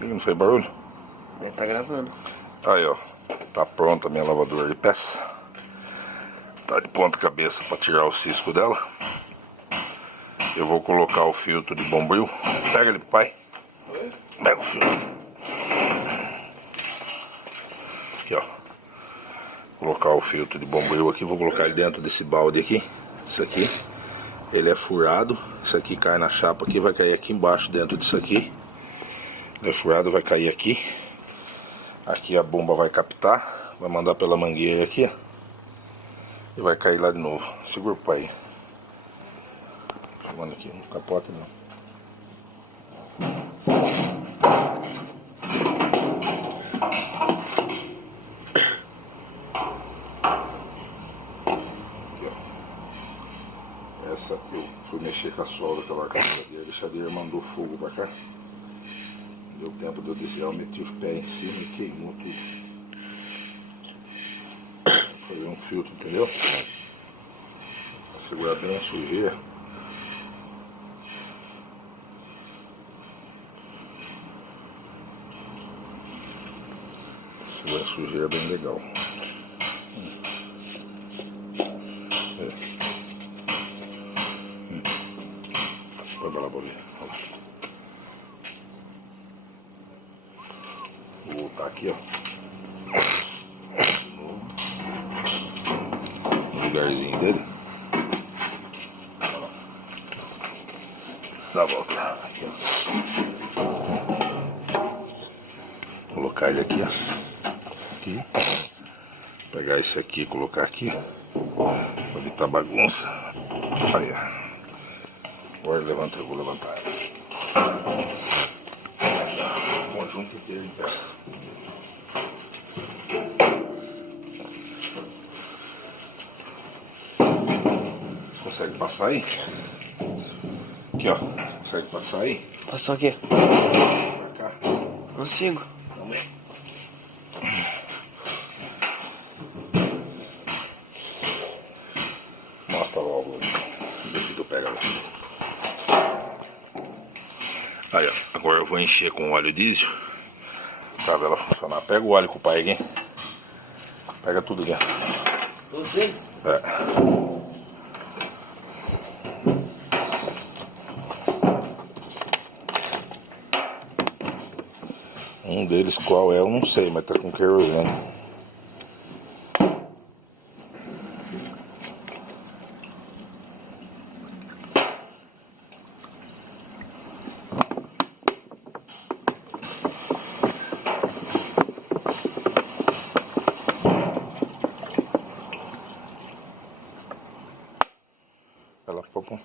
Não fez barulho? Ele tá gravando. Aí, ó. Tá pronta a minha lavadora de peça. Tá de ponta cabeça pra tirar o cisco dela. Eu vou colocar o filtro de bombril. Pega ele, pai. Pega o filtro. Aqui, ó. Colocar o filtro de bombril aqui. Vou colocar ele dentro desse balde aqui. Isso aqui. Ele é furado. Isso aqui cai na chapa aqui. Vai cair aqui embaixo dentro disso aqui. Ele é furado, vai cair aqui. Aqui a bomba vai captar. Vai mandar pela mangueira aqui, ó. E vai cair lá de novo. Segura o pai. Chamando aqui, não capota não. Aqui, ó. Essa eu fui mexer com a solda que ela a lixadeira mandou fogo pra cá. Deu tempo de eu desviar, eu meti os pés em cima e queimou tudo. Fazer um filtro, entendeu? Pra segurar bem a sujeira. Segurar a sujeira bem legal. Põe pra lá, bolinha. Vou voltar aqui, ó. Lugarzinho dele. Dá a volta. Aqui, ó. Colocar ele aqui, ó. Aqui. Pegar esse aqui e colocar aqui. Pra evitar bagunça. Aí, ó. Agora levanta, eu vou levantar ele. O conjunto inteiro em pé. Consegue passar aí? Aqui, ó. Consegue passar aí? Passou aqui. Pra cá. Consigo. Também. Mostra a válvula. Depois eu pego ela. Aí, ó. Agora eu vou encher com óleo diesel pra ela funcionar. Pega o óleo com o pai aqui. Pega tudo aqui. Vocês? É. Um deles qual é, eu não sei, mas tá com querosene. Ela popou.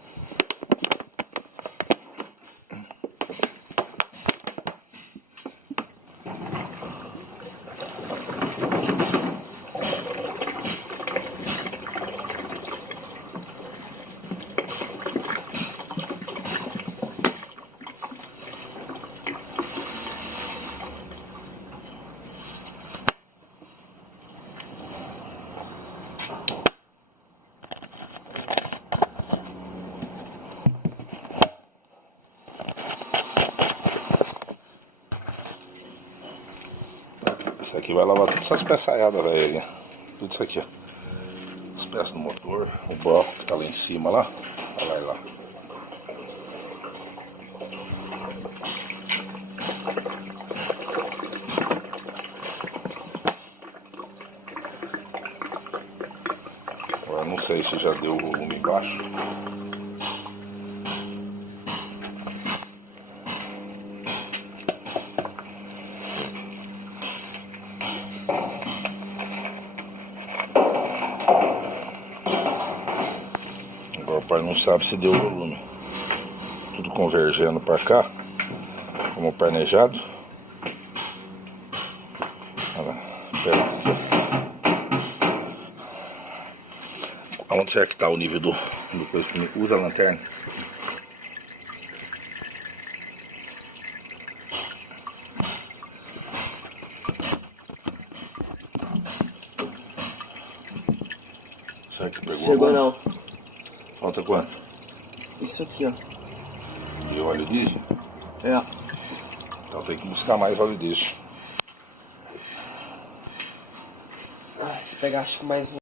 Isso aqui vai lavar todas essas peçaiadas, velho. Tudo isso aqui, ó. As peças do motor, o bloco que tá lá em cima lá. Olha lá. Agora não sei se já deu o volume embaixo. Agora o pai não sabe se deu o volume. Tudo convergendo para cá, como planejado. Olha lá, perto aqui. Aonde será que está o nível do coisa? Usa a lanterna. Será que pegou? Chegou não. Falta quanto? Isso aqui, ó. E o óleo diesel? É. Tá Então tem que buscar mais óleo disso. Ah, se pegar acho que mais um.